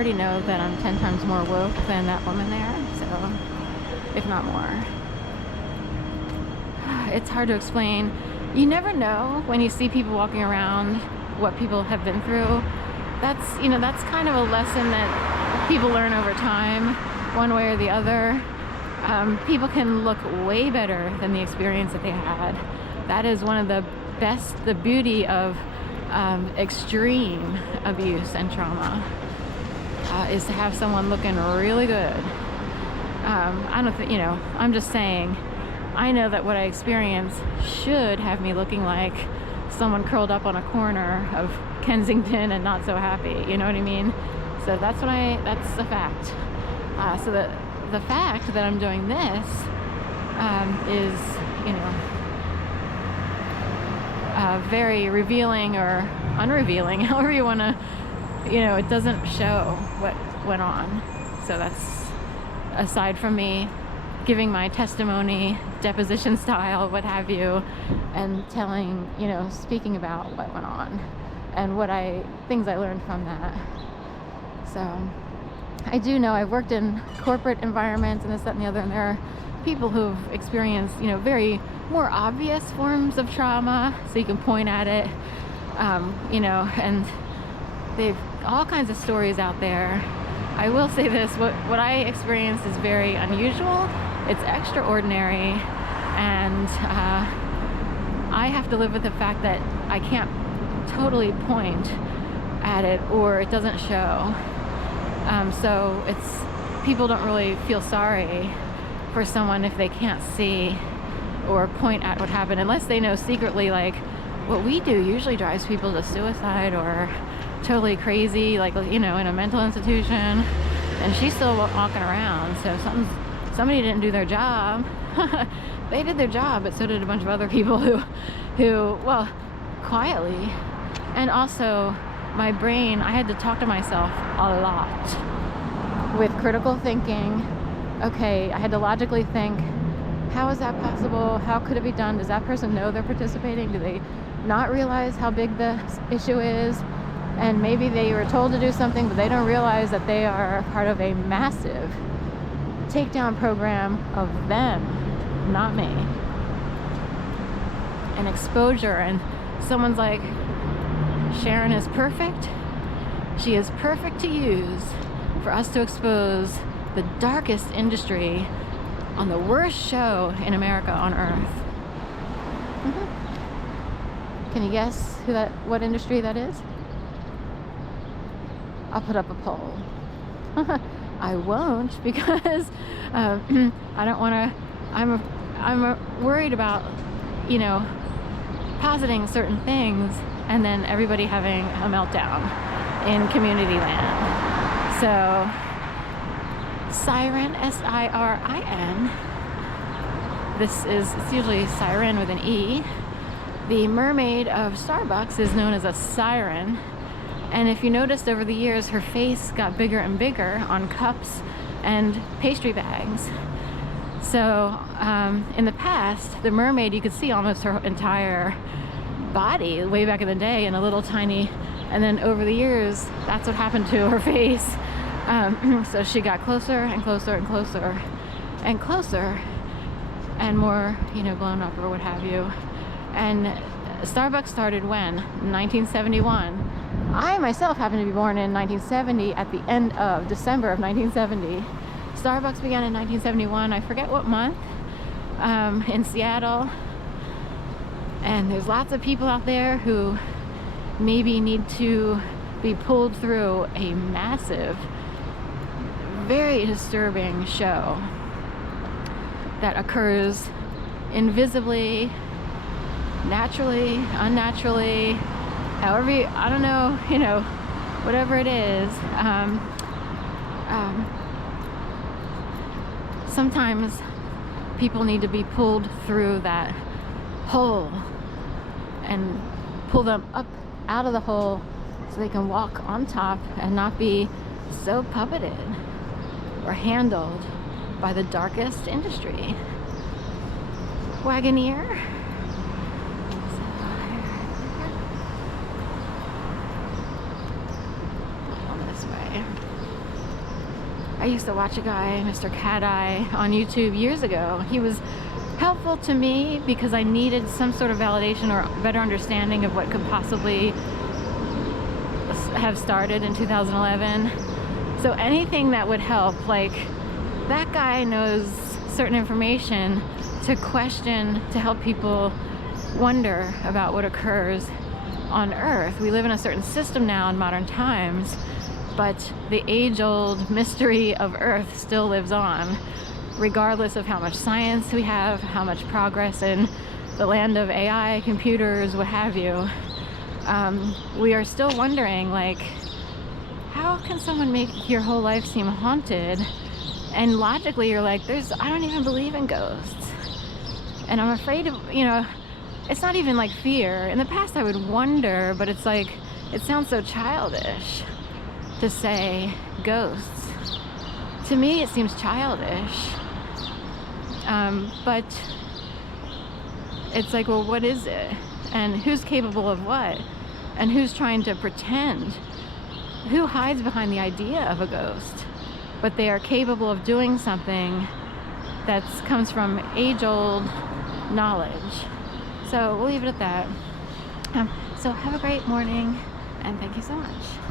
already know that I'm 10 times more woke than that woman there, so, if not more. It's hard to explain. You never know when you see people walking around what people have been through. That's, you know, that's kind of a lesson that people learn over time, one way or the other. People can look way better than the experience that they had. That is one of the beauty of extreme abuse and trauma, is to have someone looking really good. I don't think, you know, I'm just saying, I know that what I experience should have me looking like someone curled up on a corner of Kensington and not so happy, you know what I mean? So that's a fact. So the fact that I'm doing this is, you know, very revealing or unrevealing, however you want to, you know, it doesn't show what went on. So that's, aside from me giving my testimony, deposition style, what have you, and telling, you know, speaking about what went on and things I learned from that. So I do know I've worked in corporate environments and this, that, and the other, and there are people who've experienced, you know, very more obvious forms of trauma, so you can point at it, you know, and they've all kinds of stories out there. I will say this, what I experienced is very unusual, it's extraordinary, and I have to live with the fact that I can't totally point at it or it doesn't show. So people don't really feel sorry for someone if they can't see or point at what happened, unless they know secretly, like what we do usually drives people to suicide or totally crazy, like, you know, in a mental institution, and she's still walking around. So somebody didn't do their job. They did their job, but so did a bunch of other people who well, quietly. And also my brain, I had to talk to myself a lot with critical thinking. Okay, I had to logically think, how is that possible? How could it be done? Does that person know they're participating? Do they not realize how big the issue is? And maybe they were told to do something, but they don't realize that they are part of a massive takedown program of them, not me. And exposure, and someone's like, Sharon is perfect. She is perfect to use for us to expose the darkest industry on the worst show in America on earth. Can you guess what industry that is? I'll put up a poll. I won't, because I don't want to. I'm worried about, you know, positing certain things and then everybody having a meltdown in community land. So Siren, S-I-R-I-N. It's usually Siren with an E. The mermaid of Starbucks is known as a siren. And if you noticed over the years, her face got bigger and bigger on cups and pastry bags. So in the past, the mermaid, you could see almost her entire body way back in the day in a little tiny, and then over the years, that's what happened to her face. So she got closer and closer and closer and closer and more, you know, blown up or what have you. And Starbucks started when? 1971. I myself happened to be born in 1970, at the end of December of 1970. Starbucks began in 1971, I forget what month, in Seattle. And there's lots of people out there who maybe need to be pulled through a massive, very disturbing show that occurs invisibly, naturally, unnaturally, however I don't know, you know, whatever it is. Sometimes people need to be pulled through that hole and pull them up out of the hole so they can walk on top and not be so puppeted or handled by the darkest industry. Wagoneer. On this way. I used to watch a guy, Mr. Cat Eye, on YouTube years ago. He was helpful to me because I needed some sort of validation or better understanding of what could possibly have started in 2011. So anything that would help, like that guy knows certain information to question, to help people wonder about what occurs on Earth. We live in a certain system now in modern times, but the age-old mystery of Earth still lives on, regardless of how much science we have, how much progress in the land of AI, computers, what have you. We are still wondering, like, how can someone make your whole life seem haunted? And logically, you're like, I don't even believe in ghosts. And I'm afraid of, it's not even like fear. In the past, I would wonder, but it's like, it sounds so childish to say ghosts. To me, it seems childish. But it's like, well, what is it? And who's capable of what? And who's trying to pretend? Who hides behind the idea of a ghost? But they are capable of doing something that comes from age-old knowledge. So we'll leave it at that. So have a great morning, and thank you so much.